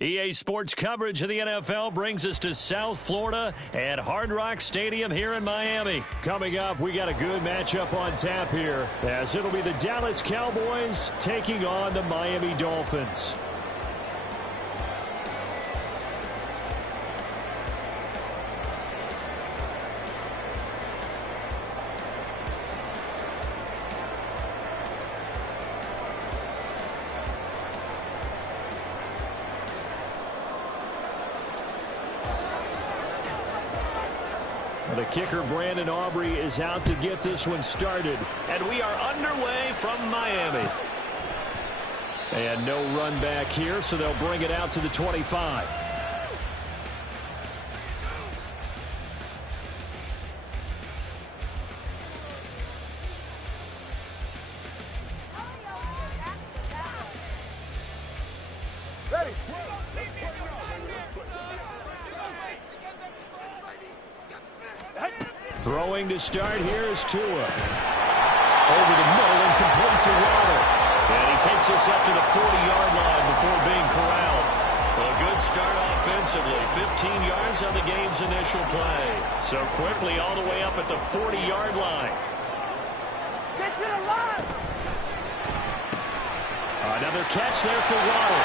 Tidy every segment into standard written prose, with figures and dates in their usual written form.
EA Sports coverage of the NFL brings us to South Florida at Hard Rock Stadium here in Miami. Coming up, we got a good matchup on tap here, as it'll be the Dallas Cowboys taking on the Miami Dolphins. The kicker, Brandon Aubrey, is out to get this one started. And we are underway from Miami. And no run back here, so they'll bring it out to the 25. Throwing to start here is Tua. Over the middle and complete to Waddle. And he takes us up to the 40-yard line before being corralled. A good start offensively. 15 yards on the game's initial play. So quickly all the way up at the 40-yard line. Get to the line! Another catch there for Waddle.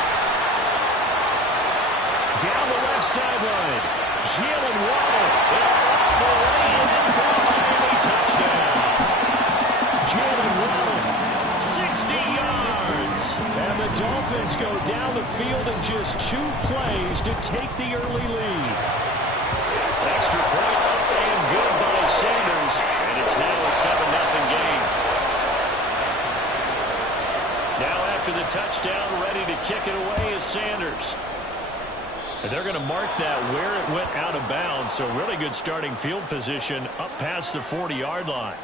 Down the left sideline. Jalen Waddle. The way in for a Miami touchdown. Jalen Waddle, 60 yards. And the Dolphins go down the field in just 2 plays to take the early lead. Extra point up and good by Sanders. And it's now a 7-0 game. Now after the touchdown, ready to kick it away is Sanders. And they're going to mark that where it went out of bounds. So really good starting field position up past the 40-yard line.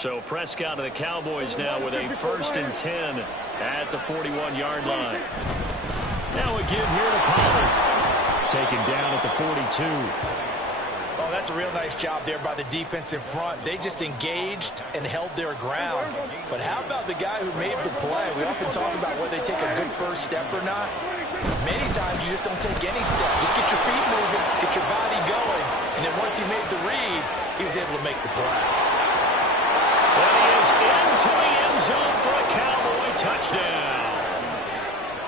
So Prescott of the Cowboys now with a 1st and 10 at the 41-yard line. Now again here to Pollard. Taken down at the 42. Oh, that's a real nice job there by the defense in front. They just engaged and held their ground. But how about the guy who made the play? We often talk about whether they take a good first step or not. Many times you just don't take any step. Just get your feet moving, get your body going. And then once he made the read, he was able to make the play. And he is into the end zone for a Cowboy touchdown.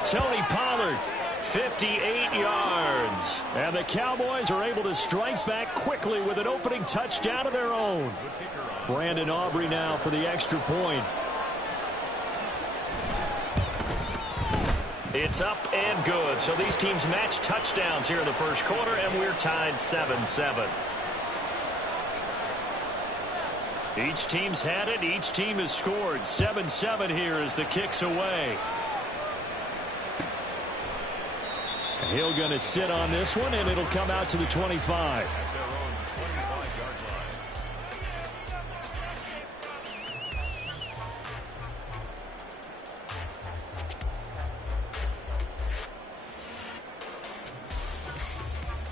Tony Pollard, 58 yards. And the Cowboys are able to strike back quickly with an opening touchdown of their own. Brandon Aubrey now for the extra point. It's up and good. So these teams match touchdowns here in the first quarter, and we're tied 7-7. Each team's had it. Each team has scored. 7-7 here as the kick's away. Hill going to sit on this one, and it'll come out to the 25.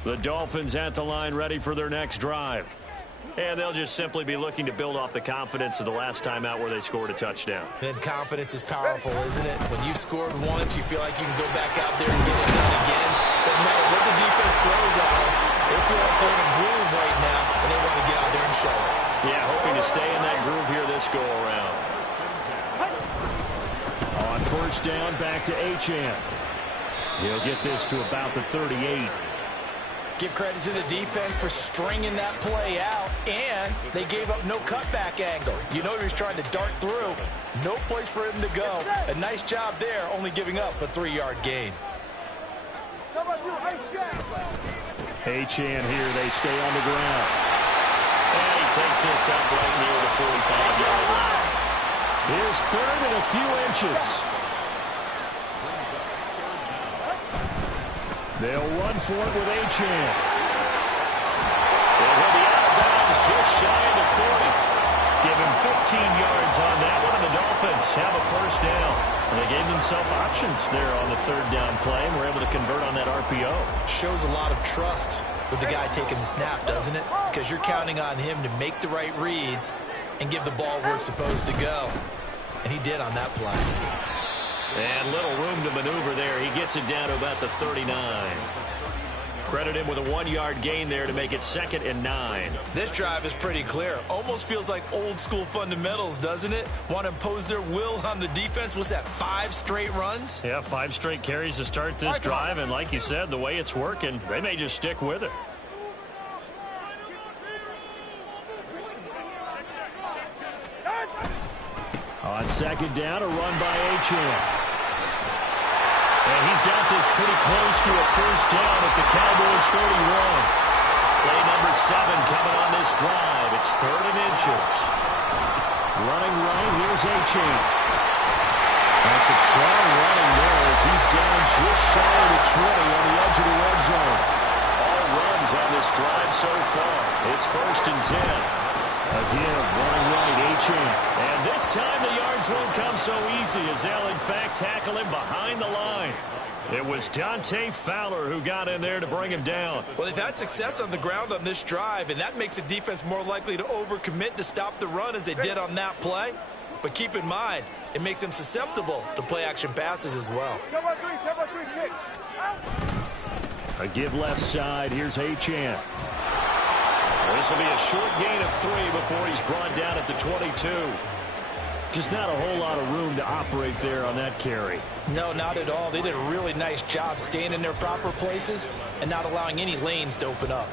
The Dolphins at the line, ready for their next drive. And they'll just simply be looking to build off the confidence of the last time out where they scored a touchdown. And confidence is powerful, isn't it? When you've scored once, you feel like you can go back out there and get it done again. Doesn't matter what the defense throws at them. They feel like they're in a groove right now, and they want to get out there and show it. Yeah, hoping to stay in that groove here this go-around. On first down, back to Achane. He'll get this to about the 38. Give credit to the defense for stringing that play out, and they gave up no cutback angle. You know he was trying to dart through. No place for him to go. A nice job there, only giving up a 3-yard gain. Achane here, they stay on the ground. And he takes this up right near the 45-yard line. Here's third and a few inches. They'll run for it with Achane. And he'll be out of bounds just shy of the 40. Give him 15 yards on that one, and the Dolphins have a first down. And they gave themselves options there on the third down play, and were able to convert on that RPO. Shows a lot of trust with the guy taking the snap, doesn't it? Because you're counting on him to make the right reads and give the ball where it's supposed to go. And he did on that play. And little room to maneuver there. He gets it down to about the 39. Credit him with a 1-yard gain there to make it 2nd and 9. This drive is pretty clear. Almost feels like old school fundamentals, doesn't it? Want to impose their will on the defense. What's that, 5 straight runs? Yeah, 5 straight carries to start this drive. And like you said, the way it's working, they may just stick with it. On second down, a run by Achane. And he's got this pretty close to a first down at the Cowboys 31. Play number 7 coming on this drive. It's 3rd and inches. Running right, here's Achane. That's some strong running there as he's down just shy of the 20 on the edge of the red zone. All runs on this drive so far. It's 1st and 10. Again, running right, Achane. And this time the yards won't come so easy as they'll, in fact, tackle him behind the line. It was Dante Fowler who got in there to bring him down. Well, they've had success on the ground on this drive, and that makes the defense more likely to overcommit to stop the run as they did on that play. But keep in mind, it makes them susceptible to play-action passes as well. A give left side. Here's Achane. This will be a short gain of 3 before he's brought down at the 22. Just not a whole lot of room to operate there on that carry. No, not at all. They did a really nice job staying in their proper places and not allowing any lanes to open up.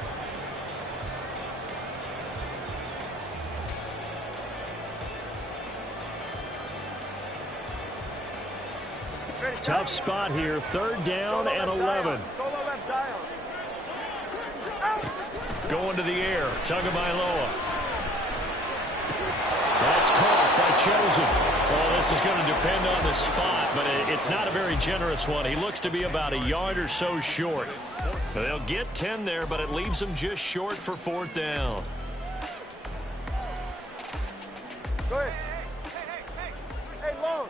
Tough spot here. 3rd down and 11. Going to the air. Tagovailoa. That's caught by Chosen. Well, this is going to depend on the spot, but it's not a very generous one. He looks to be about a yard or so short. They'll get 10 there, but it leaves them just short for 4th down. Go ahead. Hey, long.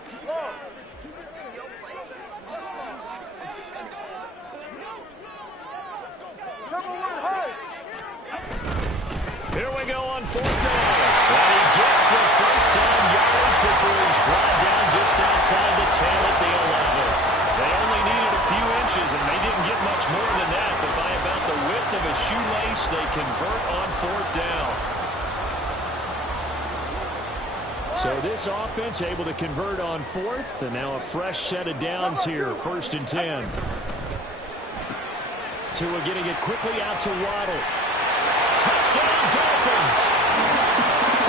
Here we go on 4th down. And he gets the first down yards before he's brought down just outside the 10 at the 11. They only needed a few inches, and they didn't get much more than that. But by about the width of a shoelace, they convert on 4th down. So this offense able to convert on 4th, and now a fresh set of downs here, 1st and 10. Tua getting it quickly out to Waddle. Touchdown, Dolphins!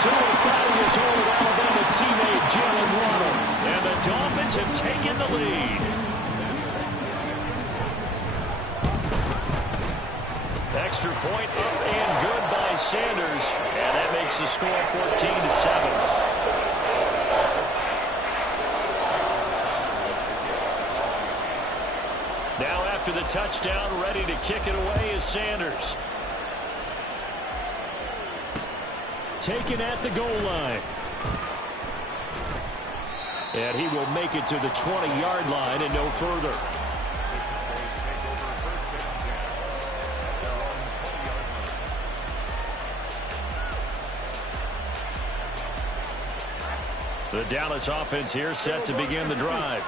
Tua fighting his old Alabama teammate, Jalen Waddle. And the Dolphins have taken the lead. Extra point up and good by Sanders. And that makes the score 14-7. Now after the touchdown, ready to kick it away is Sanders. Taken at the goal line. And he will make it to the 20-yard line and no further. The Dallas offense here set to begin the drive.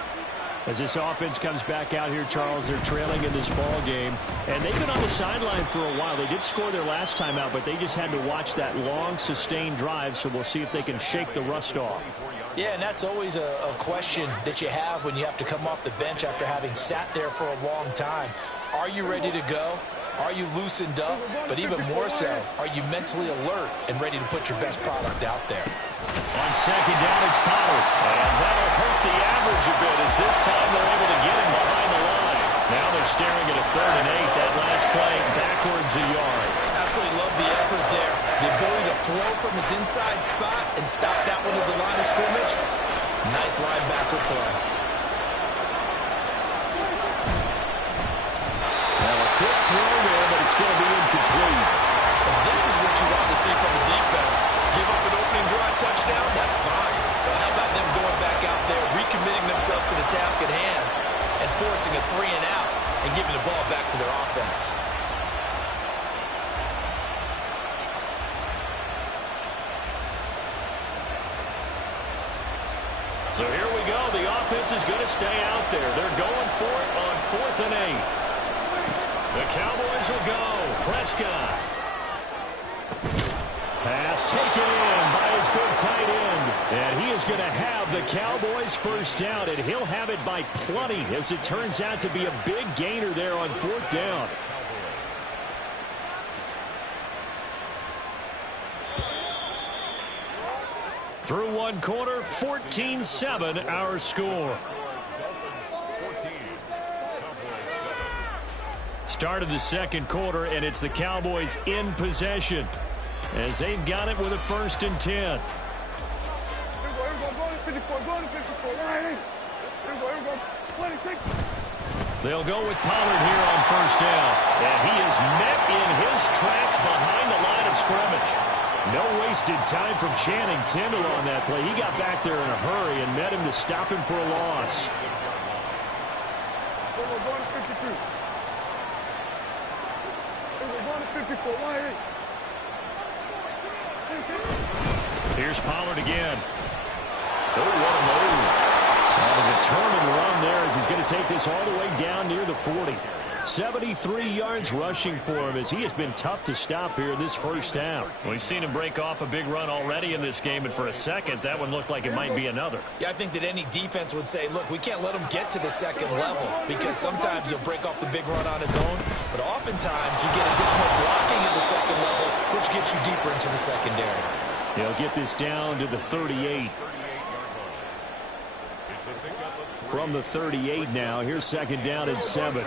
As this offense comes back out here, Charles, they're trailing in this ball game. And they've been on the sideline for a while. They did score their last time out, but they just had to watch that long, sustained drive. So we'll see if they can shake the rust off. Yeah, and that's always a question that you have when you have to come off the bench after having sat there for a long time. Are you ready to go? Are you loosened up? But even more so, are you mentally alert and ready to put your best product out there? On second down, it's Pollard. And that'll hurt the average a bit as this time they're able to get him behind the line. Now they're staring at a 3rd and 8. That last play backwards a yard. Absolutely love the effort there. The ability to flow from his inside spot and stop that one at the line of scrimmage. Nice linebacker play. Now a quick throw there, but it's going to be incomplete. And this is what you want to see from a defense. Give up an opening drive touchdown, that's fine. But how about them going back out there, recommitting themselves to the task at hand, and forcing a 3 and out and giving the ball back to their offense? So here we go. The offense is going to stay out there. They're going for it on 4th and 8. The Cowboys will go. Prescott. Pass taken in by his big tight end. And he is going to have the Cowboys first down, and he'll have it by plenty as it turns out to be a big gainer there on 4th down. Through one quarter, 14-7 our score. Start of the second quarter, and it's the Cowboys in possession as they've got it with a 1st and 10. They'll go with Pollard here on 1st down, and he is met in his tracks behind the line of scrimmage. No wasted time from Channing Tindall on that play. He got back there in a hurry and met him to stop him for a loss. Here's Pollard again. Oh, what a move. A determined run there as he's going to take this all the way down near the 40. 73 yards rushing for him as he has been tough to stop here in this first half. We've seen him break off a big run already in this game, and for a second, that one looked like it might be another. Yeah, I think that any defense would say, look, we can't let him get to the second level because sometimes he'll break off the big run on his own, but oftentimes you get additional blocking at the second level, which gets you deeper into the secondary. He'll get this down to the 38. From the 38 now, here's 2nd down and 7.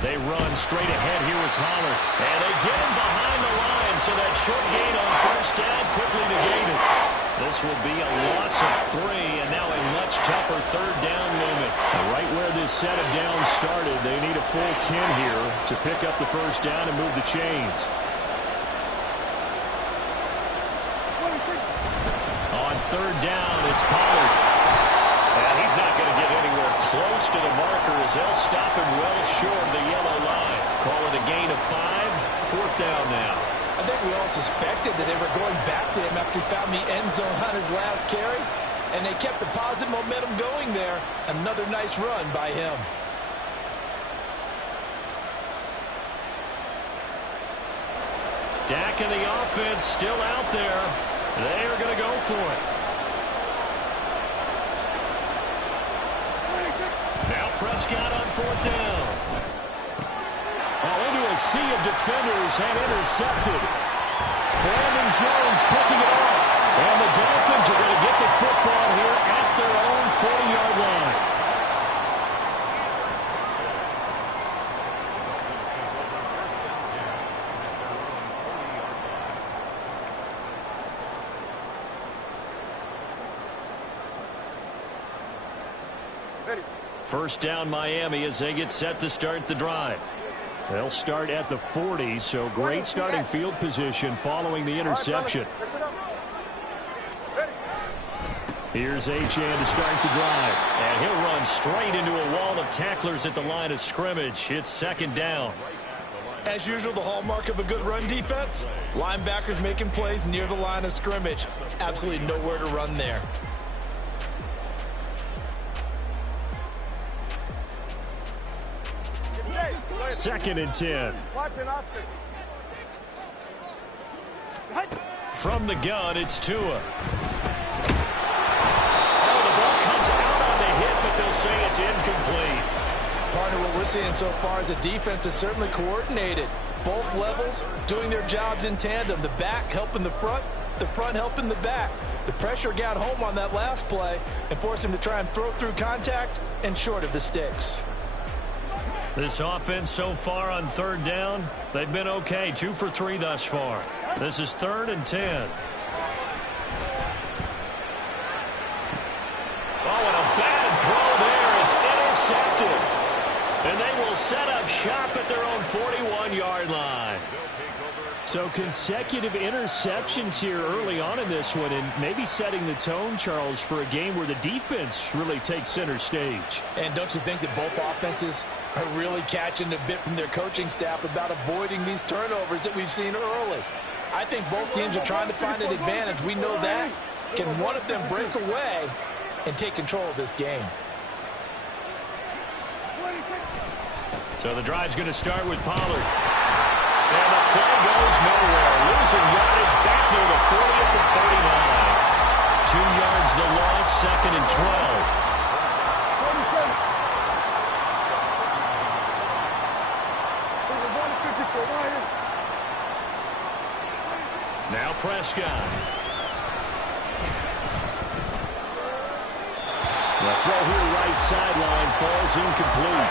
They run straight ahead here with Pollard. And they get him behind the line, so that short gain on 1st down quickly negated. This will be a loss of 3, and now a much tougher 3rd down limit. Right where this set of downs started, they need a full 10 here to pick up the 1st down and move the chains. On 3rd down, it's Pollard. And he's not going to get anywhere close to the marker as they'll stop him well short of the yellow line. Call it a gain of 5, 4th down now. I think we all suspected that they were going back to him after he found the end zone on his last carry, and they kept the positive momentum going there. Another nice run by him. Dak and the offense still out there. They are going to go for it. Now Prescott on 4th down. Into a sea of defenders and intercepted. Brandon Jones picking it off. And the Dolphins are going to get the football here at their own 40-yard line. First down Miami as they get set to start the drive. They'll start at the 40, so great starting field position following the interception. Here's Achane to start the drive. And he'll run straight into a wall of tacklers at the line of scrimmage. It's second down. As usual, the hallmark of a good run defense, linebackers making plays near the line of scrimmage. Absolutely nowhere to run there. Second and 10. From the gun, it's Tua. Oh, the ball comes out on the hit, but they'll say it's incomplete. Partner, what we're seeing so far is a defense is certainly coordinated. Both levels doing their jobs in tandem. The back helping the front helping the back. The pressure got home on that last play and forced him to try and throw through contact and short of the sticks. This offense so far on third down, they've been okay. 2 for 3 thus far. This is 3rd and 10. Oh, and a bad throw there. It's intercepted. And they will set up shop at their own 41-yard line. So consecutive interceptions here early on in this one, and maybe setting the tone, Charles, for a game where the defense really takes center stage. And don't you think that both offenses are really catching a bit from their coaching staff about avoiding these turnovers that we've seen early? I think both teams are trying to find an advantage. We know that. Can one of them break away and take control of this game? So the drive's going to start with Pollard. And the play goes nowhere. Losing yardage back near the 40 at the 39. 2 yards the loss, 2nd and 12. Now Prescott. The throw here right sideline falls incomplete.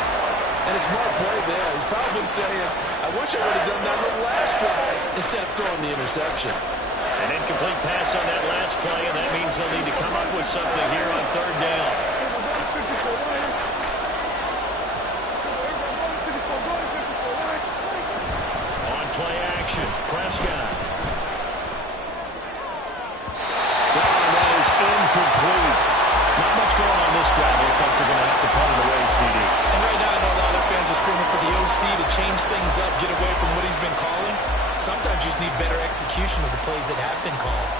And a smart play there. He's probably saying, I wish I would have done that on the last drive instead of throwing the interception. An incomplete pass on that last play, and that means they'll need to come up with something here on 3rd down. On play action, Prescott. And that is incomplete. Not much going on this drive. Looks like they're going to have to punt it away, CD. And right now, I know a lot of fans are screaming for the OC to change things up, get away from what he's been calling. Sometimes you just need better execution of the plays that have been called.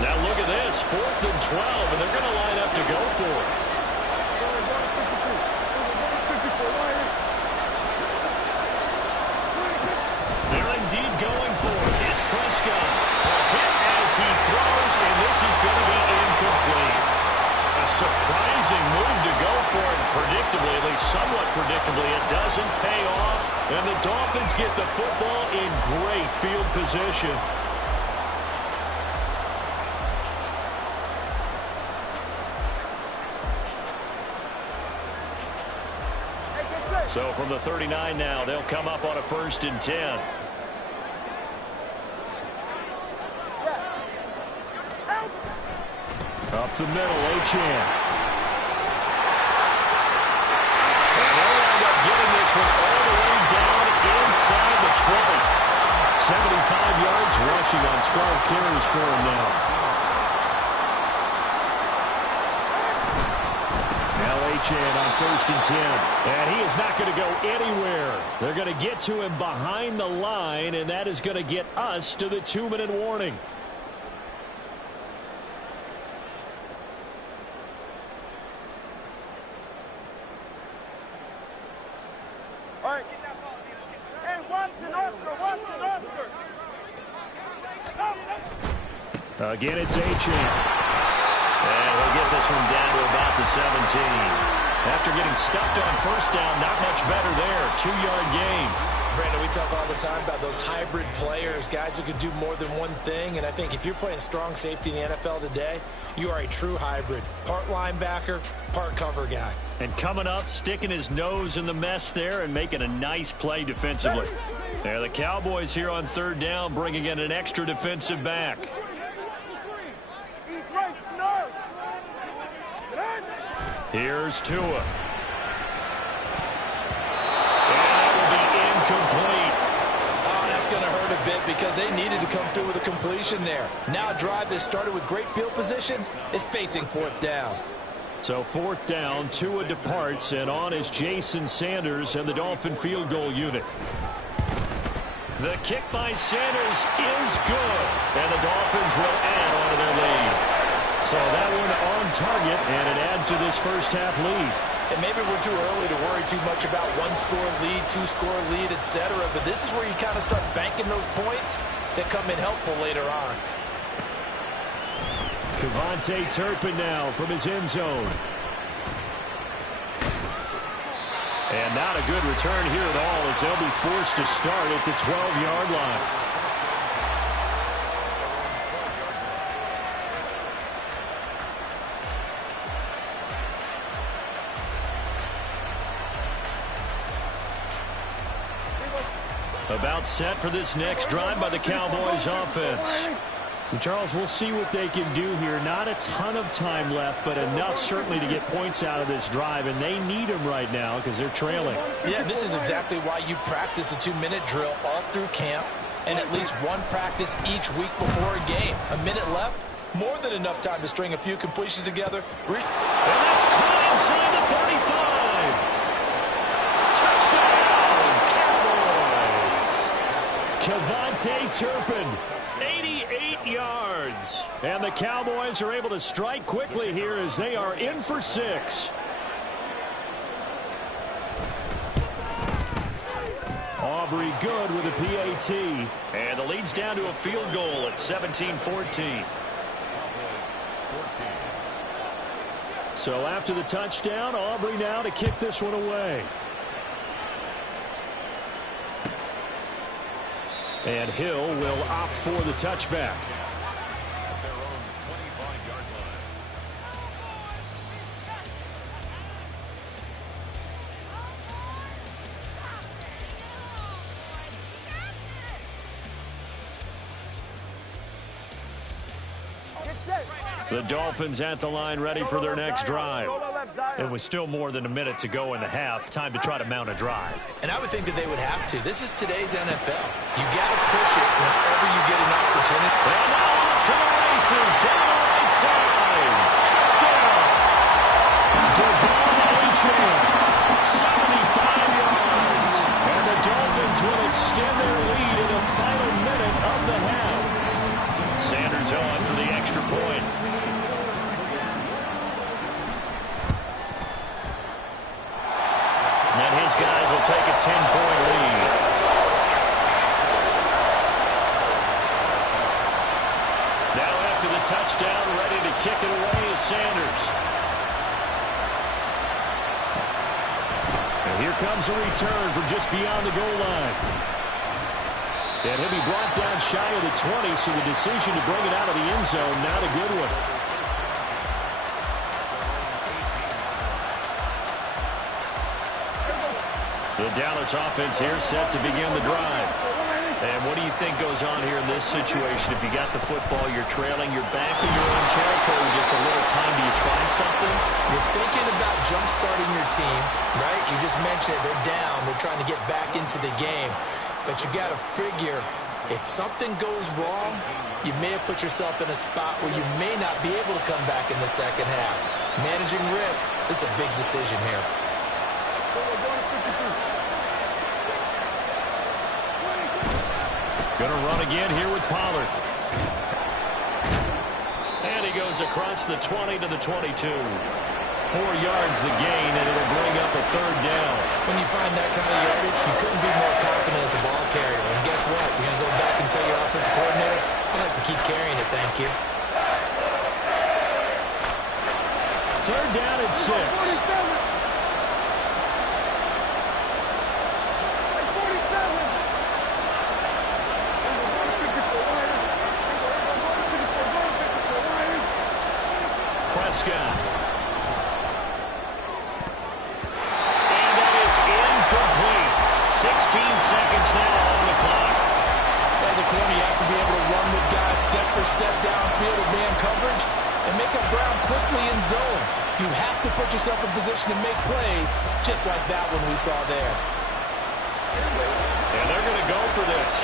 Now look at this, 4th and 12, and they're going to line up to go for it. They're indeed going for it. It's Prescott. A hit as he throws, and this is going to be incomplete. A surprising move to go for it. Predictably, at least somewhat predictably, it doesn't pay off. And the Dolphins get the football in great field position. So from the 39 now, they'll come up on a 1st and 10. Up the middle, Achane. And they'll end up getting this one all the way down inside the 20. 75 yards rushing on 12 carries for him now. Achane on 1st and 10. And he is not going to go anywhere. They're going to get to him behind the line, and that is going to get us to the 2-minute warning. All right. Hey, Watson, Oscar. Again, it's Achane. And he'll get this one down to about the 17. After getting stuffed on 1st down, not much better there. 2-yard gain. Brandon, we talk all the time about those hybrid players, guys who can do more than one thing. And I think if you're playing strong safety in the NFL today, you are a true hybrid. Part linebacker, part cover guy. And coming up, sticking his nose in the mess there and making a nice play defensively. And the Cowboys here on third down bringing in an extra defensive back. Here's Tua. And that will be incomplete. Oh, that's going to hurt a bit because they needed to come through with a completion there. Now a drive that started with great field position is facing fourth down. So fourth down, Tua departs, and on is Jason Sanders and the Dolphin field goal unit. The kick by Sanders is good, and the Dolphins will add on to their lead. So that one on target, and it adds to this first half lead. And maybe we're too early to worry too much about one-score lead, two-score lead, etc. But this is where you kind of start banking those points that come in helpful later on. Devontae Turpin now from his end zone. And not a good return here at all as they'll be forced to start at the 12-yard line. About set for this next drive by the Cowboys offense. And Charles, we'll see what they can do here. Not a ton of time left, but enough certainly to get points out of this drive, and they need them right now because they're trailing. Yeah, this is exactly why you practice a 2-minute drill all through camp and at least one practice each week before a game. A minute left, more than enough time to string a few completions together. And that's caught inside the 35. Touchdown, Cowboys! Devontae Turpin. 88 yards. And the Cowboys are able to strike quickly here as they are in for 6. Aubrey good with a PAT. And the lead's down to a field goal at 17-14. So after the touchdown, Aubrey now to kick this one away. And Hill will opt for the touchback. The Dolphins at the line ready for their next drive. It was still more than a minute to go in the half. Time to try to mount a drive. And I would think that they would have to. This is today's NFL. You got to push it whenever you get an opportunity. And now off to the races down the right side. Touchdown. Devon Achane. 75 yards. And the Dolphins will extend their lead in the final minute of the half. Sanders on for the extra point. And his guys will take a 10-point lead. Now after the touchdown, ready to kick it away is Sanders. And here comes a return from just beyond the goal line. And he'll be brought down shy of the 20, so the decision to bring it out of the end zone, not a good one. The Dallas offense here set to begin the drive. And what do you think goes on here in this situation? If you got the football, you're trailing, you're back in your own territory, just a little time, do you try something? You're thinking about jump-starting your team, right? You just mentioned it. They're down. They're trying to get back into the game. But you got to figure, if something goes wrong, you may have put yourself in a spot where you may not be able to come back in the second half. Managing risk, this is a big decision here. Going to run again here with Pollard. And he goes across the 20 to the 22. 4 yards the gain, and it'll bring up a third down. When you find that kind of yardage, you couldn't be more confident as a ball carrier. And guess what? You're going to go back and tell your offensive coordinator, I'd like to keep carrying it, thank you. Third down at 6. Prescott. And that is incomplete. 16 seconds now on tougher step downfield with man coverage and make up ground quickly in zone. You have to put yourself in position to make plays, just like that one we saw there. And they're going to go for this.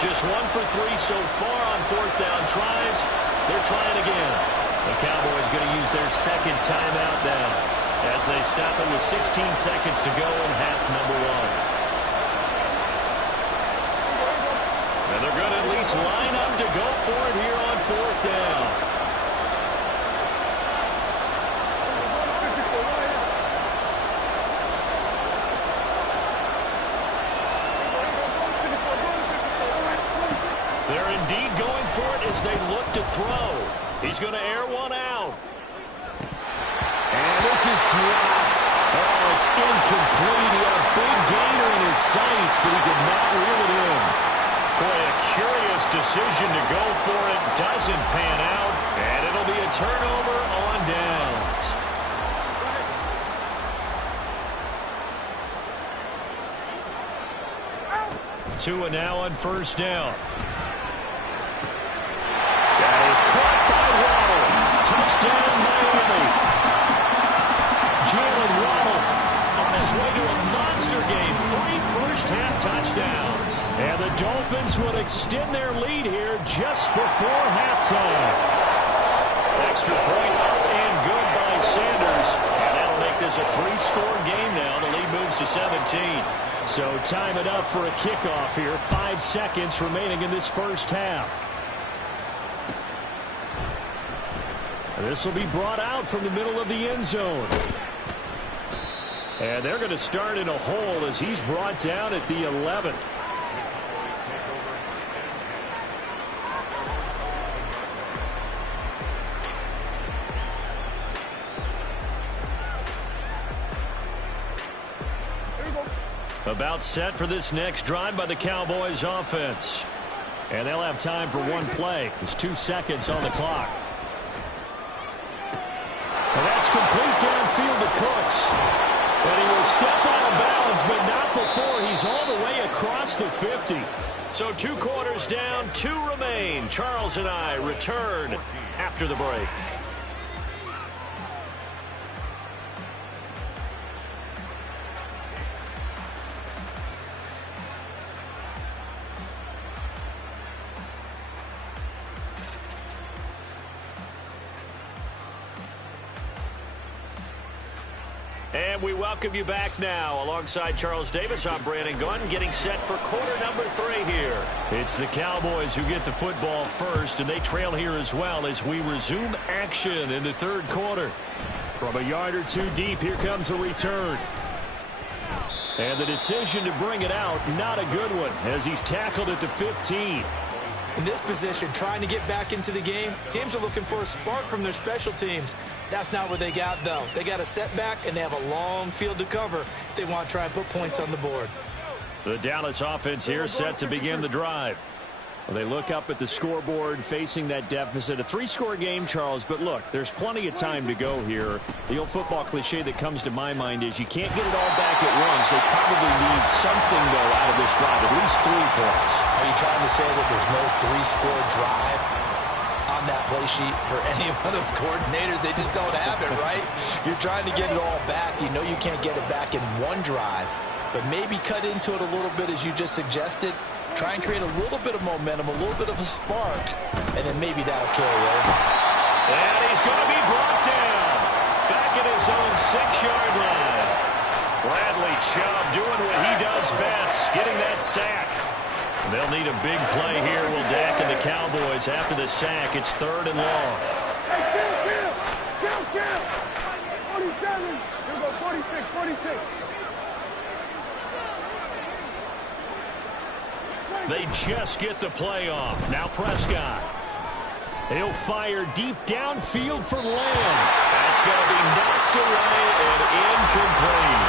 Just 1 for 3 so far on fourth down tries. They're trying again. The Cowboys going to use their second timeout now as they stop it with 16 seconds to go in half number 1. And they're going to at least line up to go for it here on fourth down. They're indeed going for it as they look to throw. He's going to air one out. And this is dropped. Oh, it's incomplete. He had a big gainer in his sights, but he could not reel it in. Boy, a curious decision to go for it. Doesn't pan out. And it'll be a turnover on downs. Tua now on first down. That is caught by Waddle. Touchdown, Miami. Jalen Waddle on his way to a monster game. 3 first-half touchdowns. And the Dolphins would extend their lead here just before halftime. Extra point up and good by Sanders. And that'll make this a 3-score game now. The lead moves to 17. So time it up for a kickoff here. 5 seconds remaining in this first half. This will be brought out from the middle of the end zone. And they're going to start in a hole as he's brought down at the 11. About set for this next drive by the Cowboys offense. And they'll have time for one play. There's 2 seconds on the clock. And that's complete downfield to Cooks. And he will step out of bounds, but not before he's all the way across the 50. So 2 quarters down, 2 remain. Charles and I return after the break. And we welcome you back now. Alongside Charles Davis, I'm Brandon Gunn, getting set for quarter number 3 here. It's the Cowboys who get the football first, and they trail here as well as we resume action in the third quarter. From a yard or 2 deep, here comes a return. And the decision to bring it out, not a good one, as he's tackled at the 15. In this position, trying to get back into the game, teams are looking for a spark from their special teams. That's not what they got, though. They got a setback, and they have a long field to cover if they want to try and put points on the board. The Dallas offense here set to begin the drive. Well, they look up at the scoreboard facing that deficit. A 3-score game, Charles, but look, there's plenty of time to go here. The old football cliche that comes to my mind is you can't get it all back at once. They probably need something, though, out of this drive, at least 3 points. Are you trying to say that there's no 3-score drive on that play sheet for any of those coordinators? They just don't have it, right? You're trying to get it all back. You know you can't get it back in 1 drive, but maybe cut into it a little bit as you just suggested. Try and create a little bit of momentum, a little bit of a spark, and then maybe that'll carry over. And he's going to be brought down back at his own 6-yard line. Bradley Chubb doing what he does best, getting that sack. They'll need a big play here. Will Dak and the Cowboys after the sack. It's 3rd and long. Kill! 47. Here go 46. They just get the play off. Now Prescott. He'll fire deep downfield for Lamb. That's going to be knocked away and incomplete.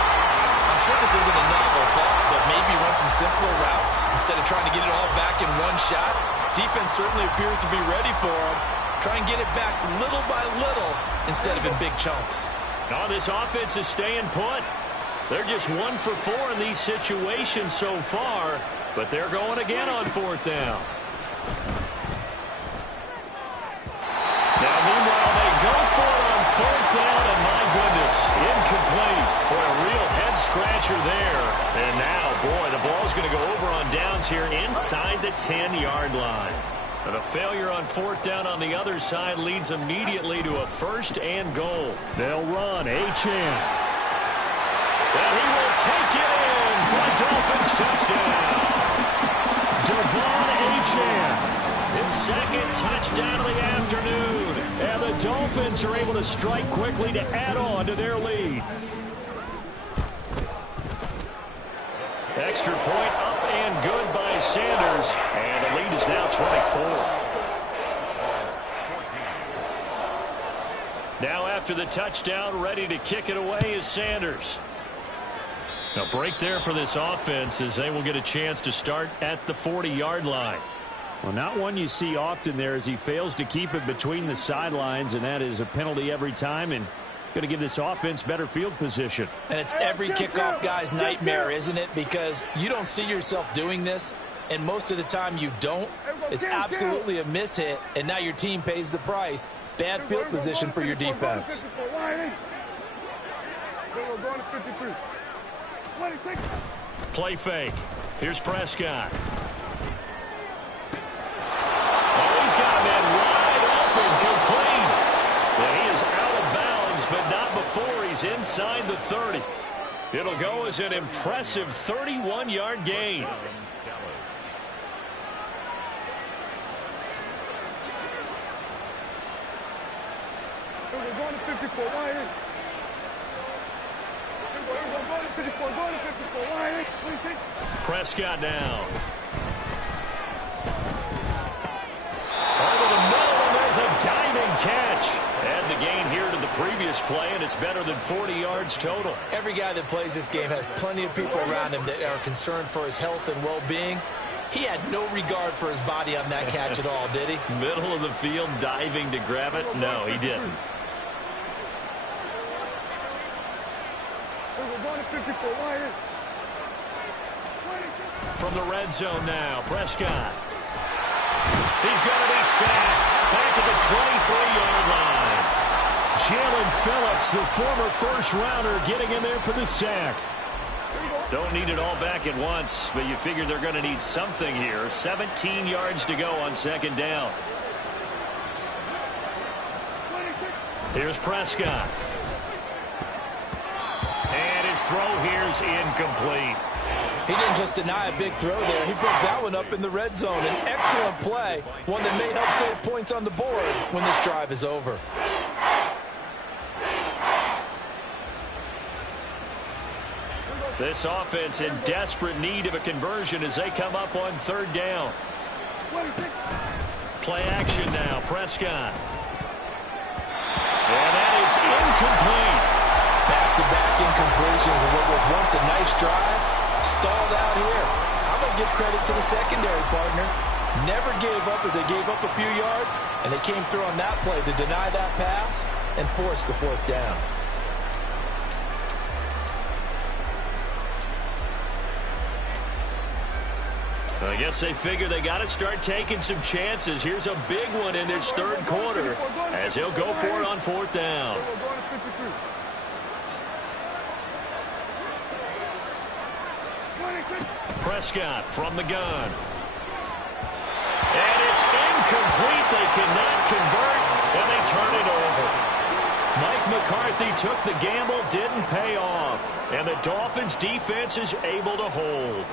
I'm sure this isn't a novel thought, but maybe run some simpler routes instead of trying to get it all back in 1 shot. Defense certainly appears to be ready for him. Try and get it back little by little instead of in big chunks. No, this offense is staying put. They're just 1 for 4 in these situations so far. But they're going again on 4th down. downs here inside the 10-yard line. And a failure on 4th down on the other side leads immediately to a 1st and goal. They'll run. Achane. And he will take it in for a Dolphins touchdown. Devon Achane, his 2nd touchdown of the afternoon. And the Dolphins are able to strike quickly to add on to their lead. Extra point up and good by Sanders. And the lead is now 24. Now after the touchdown, ready to kick it away is Sanders. A break there for this offense as they will get a chance to start at the 40-yard line. Well, not one you see often there as he fails to keep it between the sidelines, and that is a penalty every time and going to give this offense better field position. And it's every kickoff guy's nightmare, isn't it? Because you don't see yourself doing this, and most of the time you don't. It's absolutely a mishit, and now your team pays the price. Bad field position for your defense. Play fake. Here's Prescott. He's got a man wide open, complete. And he is out of bounds, but not before he's inside the 30. It'll go as an impressive 31-yard gain. We're going to 54. Why is? We're going to 54. Going to 54. Why is? Prescott down. Over the middle, and there's a diving catch. And the gain here to the previous play, and it's better than 40 yards total. Every guy that plays this game has plenty of people around him that are concerned for his health and well-being. He had no regard for his body on that catch at all, did he? Middle of the field, diving to grab it? No, he didn't. We're going to 54. Why is? From the red zone now, Prescott. He's going to be sacked back at the 23-yard line. Jalen Phillips, the former first-rounder, getting in there for the sack. Don't need it all back at once, but you figure they're going to need something here. 17 yards to go on 2nd down. Here's Prescott. And his throw here's incomplete. He didn't just deny a big throw there. He broke that one up in the red zone. An excellent play, one that may help save points on the board when this drive is over. This offense in desperate need of a conversion as they come up on 3rd down. Play action now, Prescott. And that is incomplete. Back-to-back incompletions of what was once a nice drive. Stalled out here. I'm going to give credit to the secondary partner. Never gave up as they gave up a few yards, and they came through on that play to deny that pass and force the 4th down. I guess they figure they got to start taking some chances. Here's a big one in this 3rd quarter as he'll go for it on 4th down. Prescott from the gun. And it's incomplete. They cannot convert, and they turn it over. Mike McCarthy took the gamble, didn't pay off. And the Dolphins defense is able to hold.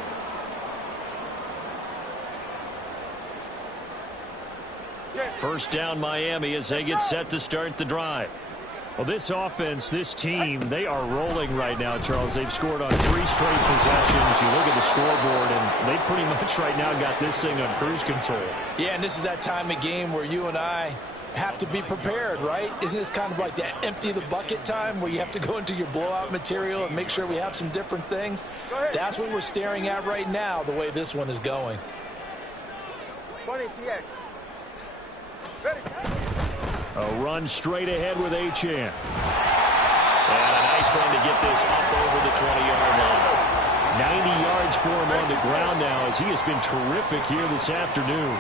First down Miami as they get set to start the drive. Well, this offense, this team, they are rolling right now, Charles. They've scored on 3 straight possessions. You look at the scoreboard, and they pretty much right now got this thing on cruise control. Yeah, and this is that time of game where you and I have to be prepared, right? Isn't this kind of like that empty the bucket time where you have to go into your blowout material and make sure we have some different things? That's what we're staring at right now, the way this one is going. 20 TX. A run straight ahead with Achane. And a nice run to get this up over the 20-yard line. 90 yards for him on the ground now as he has been terrific here this afternoon.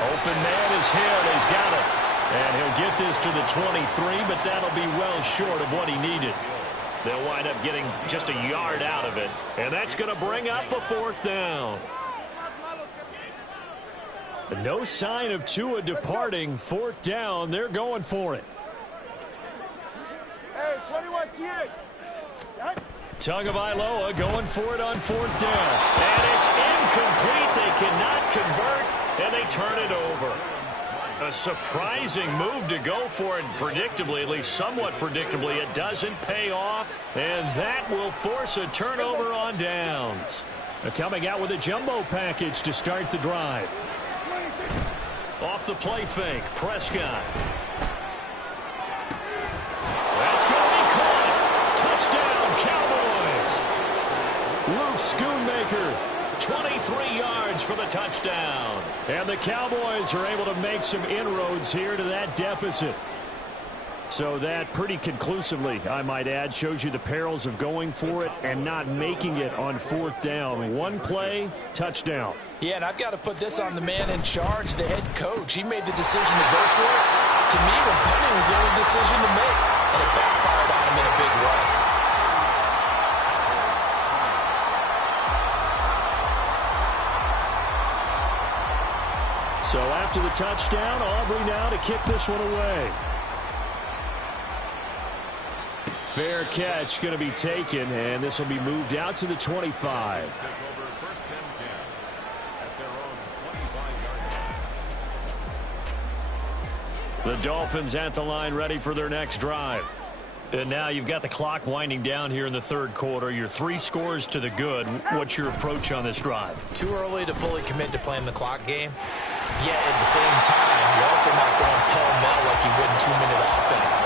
Open man is hit. He's got it. And he'll get this to the 23, but that'll be well short of what he needed. They'll wind up getting just a yard out of it. And that's going to bring up a 4th down. No sign of Tua departing. 4th down. They're going for it. Hey, 21 T8. Tagovailoa going for it on 4th down. And it's incomplete. They cannot convert, and they turn it over. A surprising move to go for it. Predictably, at least somewhat predictably, it doesn't pay off. And that will force a turnover on downs. Coming out with a jumbo package to start the drive. Off the play fake, Prescott. That's going to be caught. Touchdown, Cowboys. Luke Schoonmaker, 23 yards for the touchdown. And the Cowboys are able to make some inroads here to that deficit. So that pretty conclusively, I might add, shows you the perils of going for it and not making it on 4th down. One play, touchdown. Yeah, and I've got to put this on the man in charge, the head coach. He made the decision to go for it. To me, when punting was the only decision to make, and it backfired on him in a big way. So after the touchdown, Aubrey now to kick this one away. Fair catch going to be taken, and this will be moved out to the 25. The Dolphins at the line ready for their next drive. And now you've got the clock winding down here in the 3rd quarter. Your 3 scores to the good. What's your approach on this drive? Too early to fully commit to playing the clock game. Yet at the same time, you're also not going pell-mell like you would in 2-minute offense.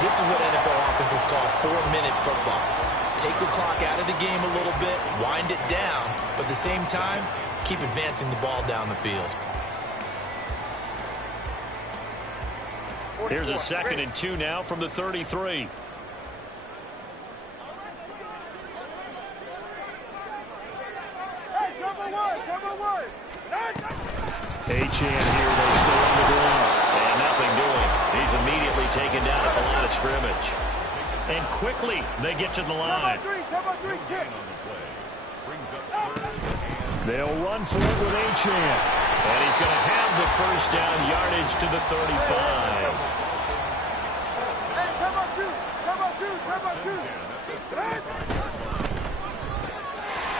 This is what NFL offenses call 4-minute football. Take the clock out of the game a little bit, wind it down, but at the same time, keep advancing the ball down the field. Here's a 2nd and 2 now from the 33. Achane here, they stay on the ground. And nothing doing. He's immediately taken down at the line of scrimmage. And quickly, they get to the line. They'll run for it with Achane. And he's going to have the 1st down, yardage to the 35.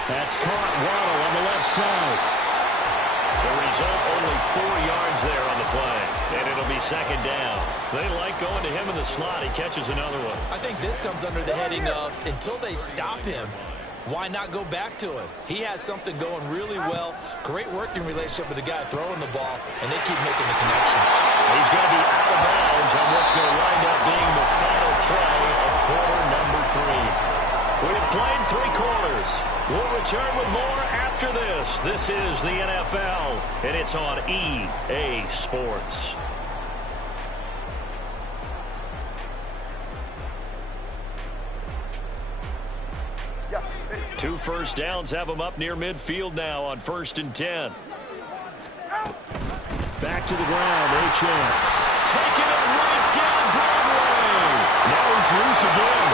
That's caught. Waddle on the left side. The result, only 4 yards there on the play. And it'll be 2nd down. They like going to him in the slot. He catches another one. I think this comes under the heading of, until they stop him, why not go back to him? He has something going really well. Great working relationship with the guy throwing the ball, and they keep making the connection. He's going to be out of bounds on what's going to wind up being the final play of quarter number 3. We've played 3 quarters. We'll return with more after this. This is the NFL, and it's on EA Sports. Two 1st downs have them up near midfield now on 1st and 10. Back to the ground, Achane. Taking it right down Broadway. Now he's loose again.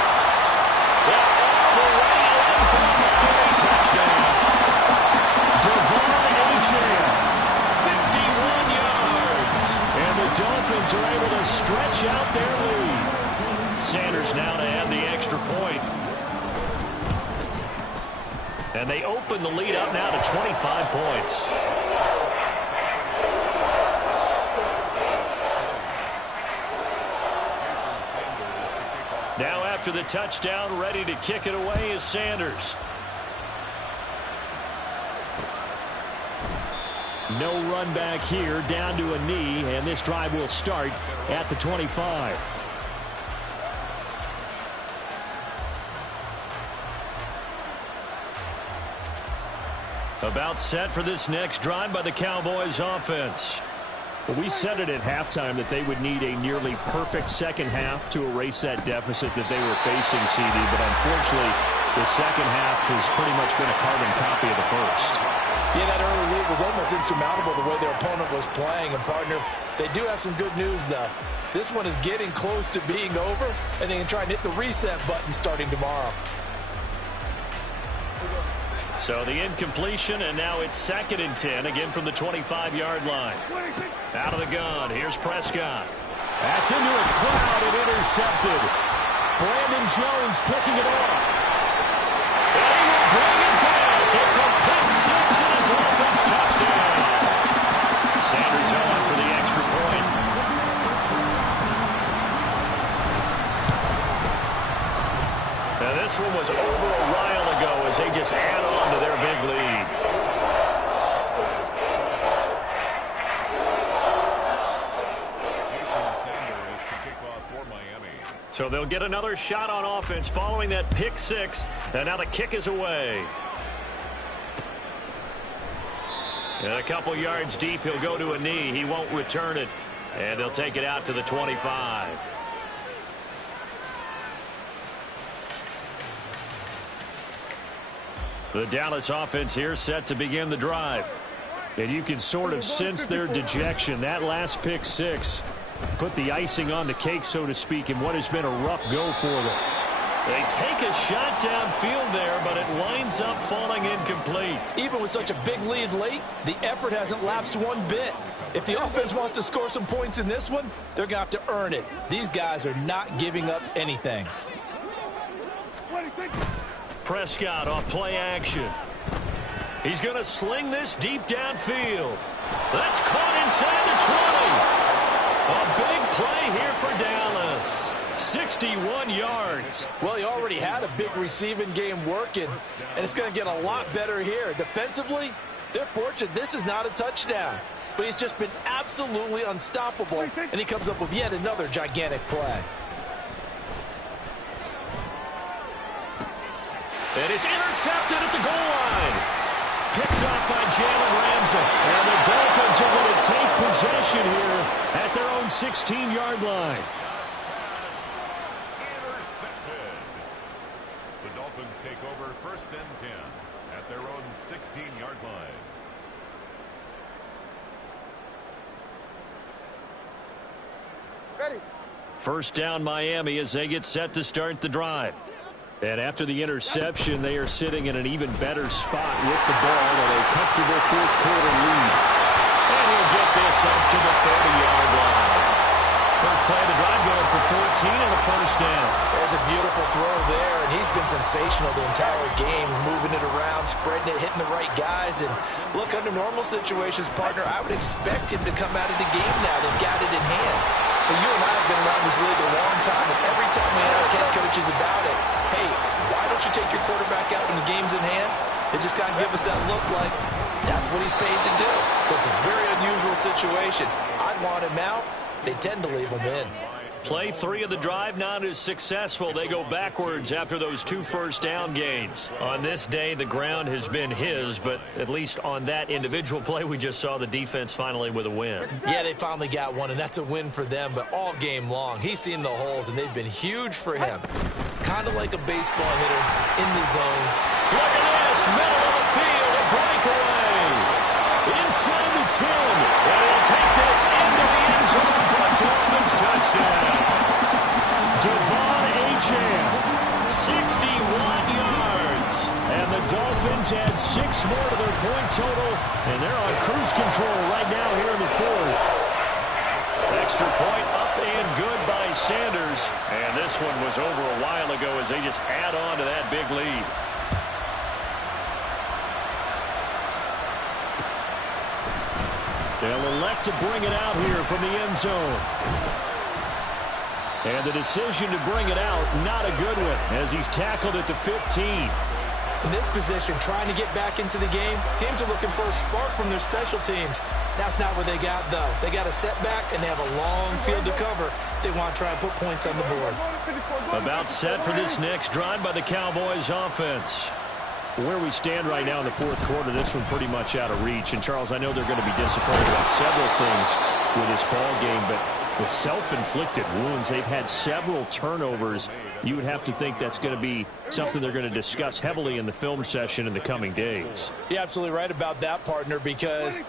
All the way in for a Miami touchdown. Devon Achane, 51 yards. And the Dolphins are able to stretch out their lead. Sanders now to add the extra point. And they open the lead up now to 25 points. Now after the touchdown, ready to kick it away is Sanders. No run back here, down to a knee, and this drive will start at the 25. About set for this next drive by the Cowboys offense. Well, we said it at halftime that they would need a nearly perfect second half to erase that deficit that they were facing, CD. But unfortunately, the second half has pretty much been a carbon copy of the first. Yeah, that early lead was almost insurmountable the way their opponent was playing. And, partner, they do have some good news, though. This one is getting close to being over, and they can try and hit the reset button starting tomorrow. So the incompletion, and now it's 2nd and 10, again from the 25-yard line. Out of the gun, here's Prescott. That's into a crowd and intercepted. Brandon Jones picking it off. And he will bring it back. It's a pick six and a Dolphins touchdown. Sanders on for the extra point. Now this one was over a while ago as they just add on to their big lead. So they'll get another shot on offense following that pick six. And now the kick is away. And a couple yards deep, he'll go to a knee. He won't return it. And they'll take it out to the 25. The Dallas offense here set to begin the drive. And you can sort of sense their dejection. That last pick six put the icing on the cake, so to speak, in what has been a rough go for them. They take a shot downfield there, but it winds up falling incomplete. Even with such a big lead late, the effort hasn't lapsed one bit. If the offense wants to score some points in this one, they're going to have to earn it. These guys are not giving up anything. Prescott off play action. He's going to sling this deep downfield. That's caught inside the 20. A big play here for Dallas. 61 yards. Well, he already had a big receiving game working, and it's going to get a lot better here. Defensively, they're fortunate this is not a touchdown, but he's just been absolutely unstoppable, and he comes up with yet another gigantic play. And it's intercepted at the goal line. Picked up by Jalen Ramsey. And the Dolphins are going to take possession here at their own 16-yard line. Intercepted. The Dolphins take over 1st and 10 at their own 16-yard line. Ready. First down Miami as they get set to start the drive. And after the interception, they are sitting in an even better spot with the ball and a comfortable 4th quarter lead. And he'll get this up to the 30-yard line. First play of the drive going for 14 and a first down. There's a beautiful throw there, and he's been sensational the entire game, moving it around, spreading it, hitting the right guys. And look, under normal situations, partner, I would expect him to come out of the game now. They've got it in hand. But you and I have been around this league a long time, and every time we ask head coaches about it, hey, why don't you take your quarterback out when the game's in hand? They just kind of give us that look like that's what he's paid to do. So it's a very unusual situation. I'd want him out. They tend to leave him in. Play 3 of the drive not as successful. They go backwards after those 2 first down gains. On this day, the ground has been his, but at least on that individual play, we just saw the defense finally with a win. Yeah, they finally got one, and that's a win for them, but all game long, he's seen the holes, and they've been huge for him. Kind of like a baseball hitter in the zone. Look at this, middle of the field, a breakaway. Inside the 10, and he'll take this into the end zone for a Dolphins touchdown. Devon Achane, 61 yards. And the Dolphins add 6 more to their point total, and they're on cruise control right now here in the 4th. Extra point up and good by Sanders. And this one was over a while ago as they just add on to that big lead. They'll elect to bring it out here from the end zone. And the decision to bring it out, not a good one, as he's tackled at the 15. In this position, trying to get back into the game, teams are looking for a spark from their special teams. That's not what they got, though. They got a setback, and they have a long field to cover if they want to try and put points on the board. About set for this next drive by the Cowboys offense. Where we stand right now in the 4th quarter, this one pretty much out of reach. And, Charles, I know they're going to be disappointed about several things with this ball game, but The self-inflicted wounds. They've had several turnovers. You would have to think that's going to be something they're going to discuss heavily in the film session in the coming days. You're absolutely right about that, partner, because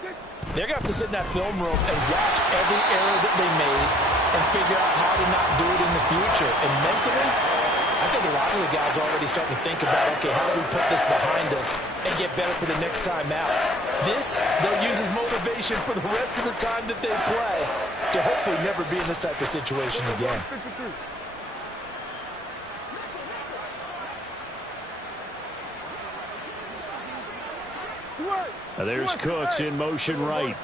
they're going to have to sit in that film room and watch every error that they made and figure out how to not do it in the future. And mentally, I think a lot of the guys are already starting to think about, okay, how do we put this behind us and get better for the next time out? This, they'll use as motivation for the rest of the time that they play to hopefully never be in this type of situation again. Now there's Cooks in motion right.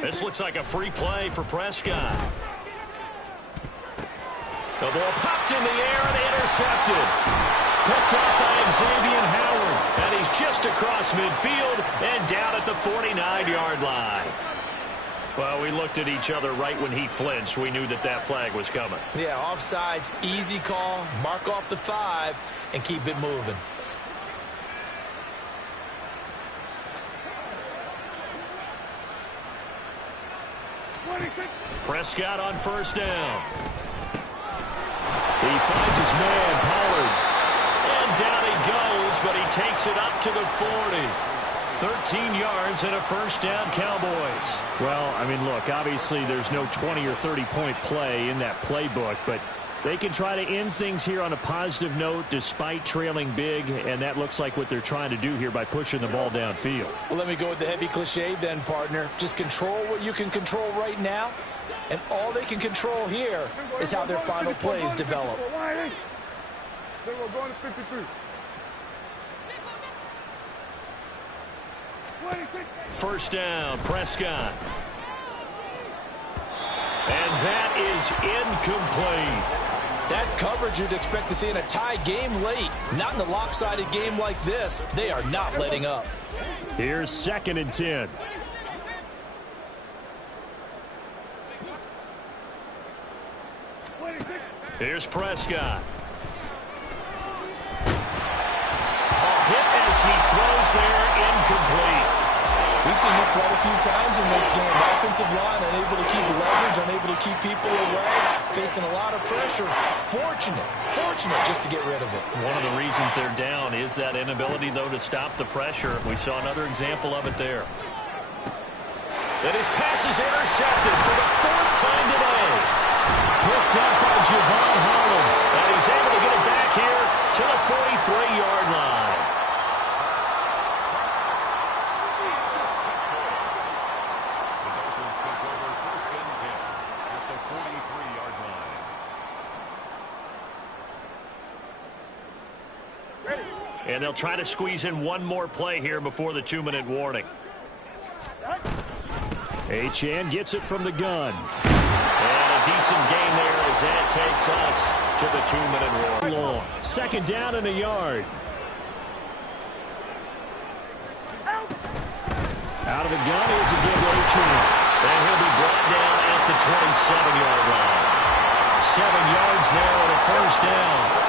This looks like a free play for Prescott. The ball popped in the air and intercepted. Picked up by Xavier Howard. And he's just across midfield and down at the 49-yard line. Well, we looked at each other right when he flinched. We knew that that flag was coming. Yeah, offsides, easy call. Mark off the 5 and keep it moving. Prescott on first down. He finds his man, Pollard. And down he goes, but he takes it up to the 40. 13 yards and a first down, Cowboys. Well, I mean, look, obviously there's no 20 or 30-point play in that playbook, but they can try to end things here on a positive note despite trailing big, and that looks like what they're trying to do here by pushing the ball downfield. Well, let me go with the heavy cliche then, partner. Just control what you can control right now, and all they can control here is how their final plays develop. First down, Prescott. And that is incomplete. That's coverage you'd expect to see in a tie game late. Not in a lopsided game like this. They are not letting up. Here's 2nd and 10. Here's Prescott. A hit as he throws there, incomplete. We've seen this quite a few times in this game. Offensive line unable to keep leverage, unable to keep people away, facing a lot of pressure. Fortunate just to get rid of it. One of the reasons they're down is that inability, though, to stop the pressure. We saw another example of it there. And his pass is intercepted for the 4th time today. Picked up by Javon Holland. And he's able to get it back here to the 43-yard line. And they'll try to squeeze in one more play here before the 2-minute warning. Achane gets it from the gun. And a decent gain there as that takes us to the 2-minute warning. Long. 2nd down and a yard. Out of the gun, here's a give to Achane. And he'll be brought down at the 27-yard line. 7 yards there and a first down.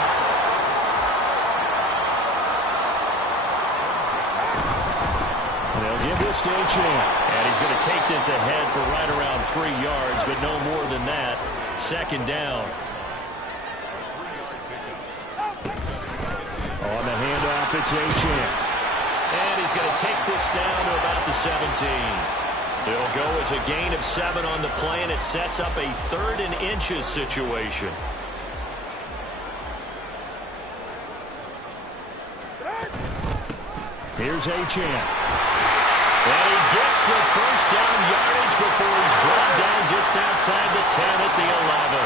They'll give this to Achane. And he's going to take this ahead for right around 3 yards, but no more than that. 2nd down. On the handoff, it's Achane. And he's going to take this down to about the 17. It'll go as a gain of 7 on the play, and it sets up a 3rd and inches situation. Here's Achane. And he gets the first down yardage before he's brought down just outside the 10 at the 11.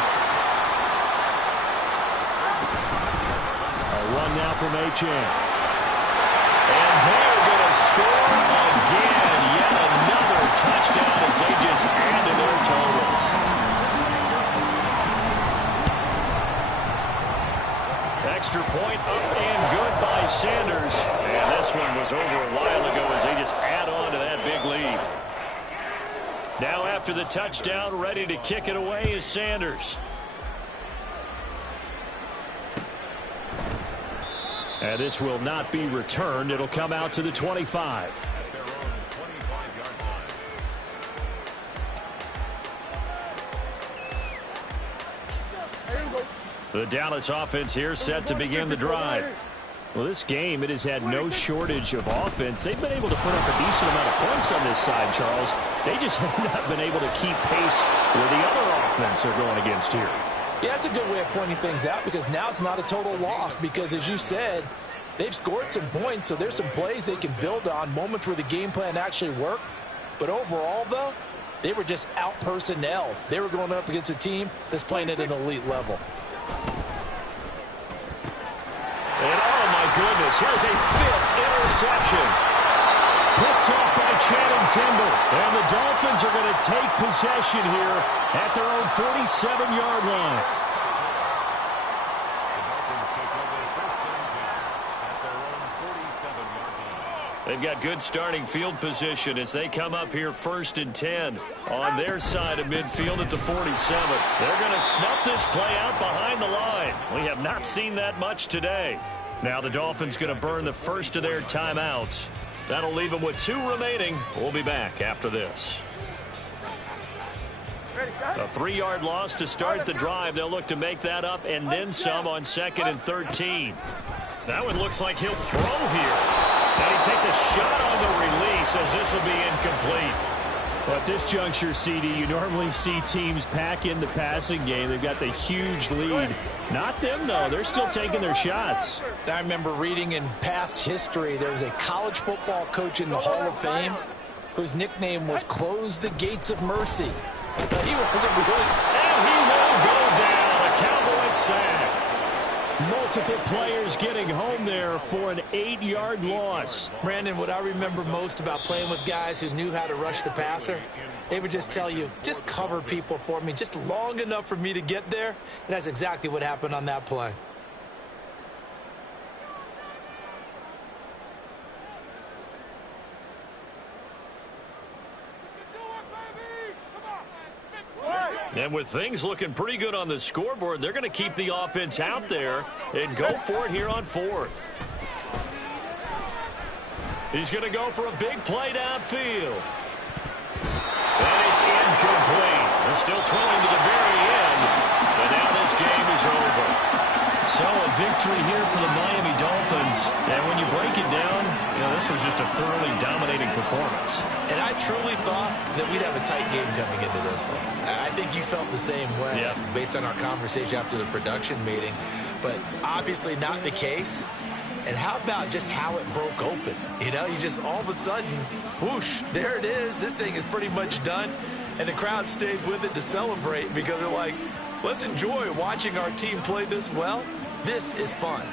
A run now from Achane. And they're going to score again. Yet another touchdown as they just add to their totals. Extra point up and good by Sanders. And this one was over a while ago as they just add on to that big lead. Now after the touchdown, ready to kick it away is Sanders. And this will not be returned. It'll come out to the 25. At their own 25-yard line. The Dallas offense here set to begin the drive. Well, this game, it has had no shortage of offense. They've been able to put up a decent amount of points on this side, Charles. They just have not been able to keep pace where the other offense are going against here. Yeah, that's a good way of pointing things out because now it's not a total loss because, as you said, they've scored some points, so there's some plays they can build on, moments where the game plan actually worked. But overall, though, they were just out-personnel. They were going up against a team that's playing at an elite level. And oh my goodness, here's a 5th interception. Picked off by Channing Tindall. And the Dolphins are going to take possession here at their own 47-yard line. The Dolphins take over first and 10 at their own 47-yard line. They've got good starting field position as they come up here 1st and 10 on their side of midfield at the 47. They're going to snuff this play out behind the line. We have not seen that much today. Now the Dolphins going to burn the first of their timeouts. That'll leave them with 2 remaining. We'll be back after this. A 3-yard loss to start the drive. They'll look to make that up and then some on 2nd and 13. That one looks like he'll throw here. And he takes a shot on the release as this will be incomplete. Well, at this juncture, CD, you normally see teams pack in the passing game. They've got the huge lead. Not them, though. They're still taking their shots. I remember reading in past history, there was a college football coach in the Hall of Fame whose nickname was Close the Gates of Mercy. But he wasn't really... And he will go down. A Cowboy sack. Multiple players getting home there for an 8-yard loss. Brandon, what I remember most about playing with guys who knew how to rush the passer, they would just tell you, just cover people for me, just long enough for me to get there. And that's exactly what happened on that play. And with things looking pretty good on the scoreboard, they're going to keep the offense out there and go for it here on 4th. He's going to go for a big play downfield. And it's incomplete. They're still throwing to the very end. But now this game is over. So a victory here for the Miami Dolphins. And when you break it down, you know, this was just a thoroughly dominating performance. And I truly thought that we'd have a tight game coming into this one. I think you felt the same way based on our conversation after the production meeting. But obviously not the case. And how about just how it broke open? You know, you just all of a sudden, whoosh, there it is. This thing is pretty much done. And the crowd stayed with it to celebrate because they're like, let's enjoy watching our team play this well. This is fun.